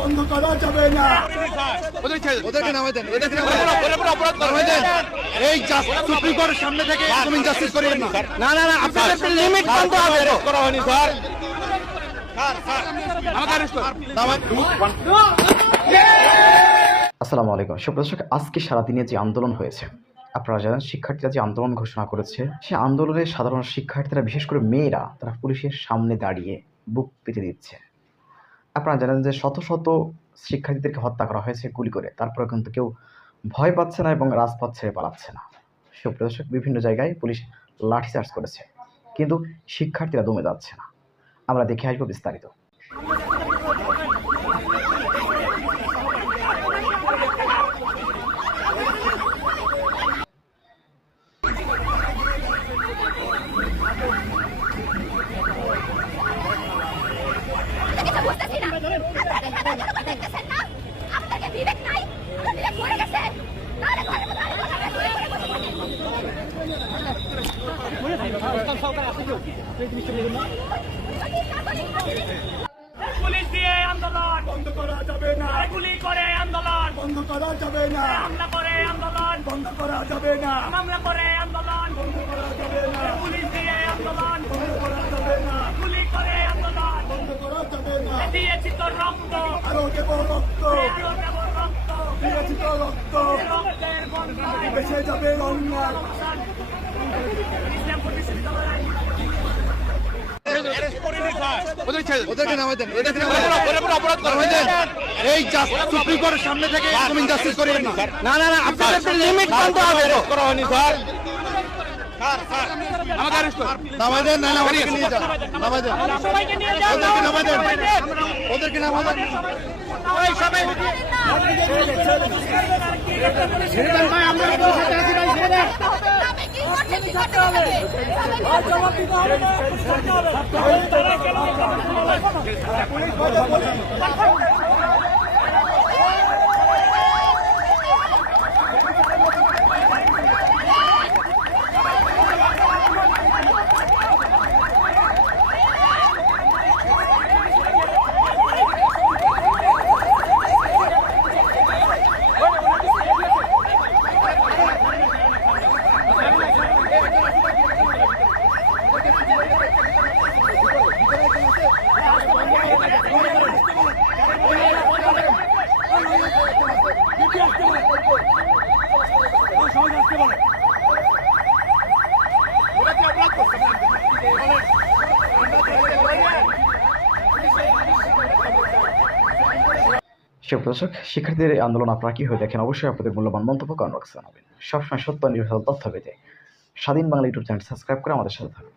বন্ধ করা যাবে না। ওদেরকে নামাই দেন, এই সুপ্রিম কোর্টের সামনে থেকে জাস্টিস করিয়েন না। না আপনাদের লিমিট বন্ধ হবে করা হয়নি স্যার। আসসালামু আলাইকুম সুপ্রদর্শক, আজকে সারাদিনে যে আন্দোলন হয়েছে, আপনারা জানেন শিক্ষার্থীরা যে আন্দোলন ঘোষণা করেছে, সে আন্দোলনে সাধারণ শিক্ষার্থীরা বিশেষ করে মেয়েরা তারা পুলিশের সামনে দাঁড়িয়ে বুক পেতে দিচ্ছে। আপনারা জানেন যে শত শত শিক্ষার্থীদেরকে হত্যা করা হয়েছে গুলি করে, তারপরে কিন্তু কেউ ভয় পাচ্ছে না এবং রাজপথ ছেড়ে পালাচ্ছে না। সুপ্রদর্শক, বিভিন্ন জায়গায় পুলিশ লাঠিচার্জ করেছে, কিন্তু শিক্ষার্থীরা দমে যাচ্ছে না। আমরা দেখে আসবো বিস্তারিত। পুলিশ দিয়ে আন্দোলন বন্ধ করা যাবে না। গুলি করে আন্দোলন বন্ধ করা যাবে না। হামলা করে আন্দোলন বন্ধ করা যাবে না। হামলা করে আন্দোলন বন্ধ করা যাবে না। পুলিশ দিয়ে আন্দোলন বন্ধ করা যাবে না। গুলি করে আন্দোলন বন্ধ করা যাবে না। দিয়েছি তোর রক্ত আরো দেব রক্ত, আরো দেব রক্ত দিয়েছি তো রক্ত, রক্তের বন্যায় বেঁচে যাবে অন্যায়। ইসলাম প্রতিষ্ঠিত করার ওদেরকে নামাই দেন, এই সুপ্রিম কোর্টের সামনে থেকে জাস্টিস করিয়েন না। না আপনাদের লিমিট বন্ধ হবে করা হয়নি স্যার। নামাই দেন, নাহলে ওদেরকে নিয়ে যান। নামাই দেন, সবাইকে নিয়ে যাও ওদেরকে নামাই দেন, ওদেরকে নামাই দেন। সুপ্রদর্শক, শিক্ষার্থীদের এই আন্দোলন আপনারা কি হয়ে দেখেন, অবশ্যই আপনাদের মূল্যবান মন্তব্য কমেন্ট বক্সে জানাবেন। সবসময় সত্য নির্ভেজাল তথ্য পেতে স্বাধীন বাংলা ইউটিউব চ্যানেল সাবস্ক্রাইব করে আমাদের সাথে থাকুন।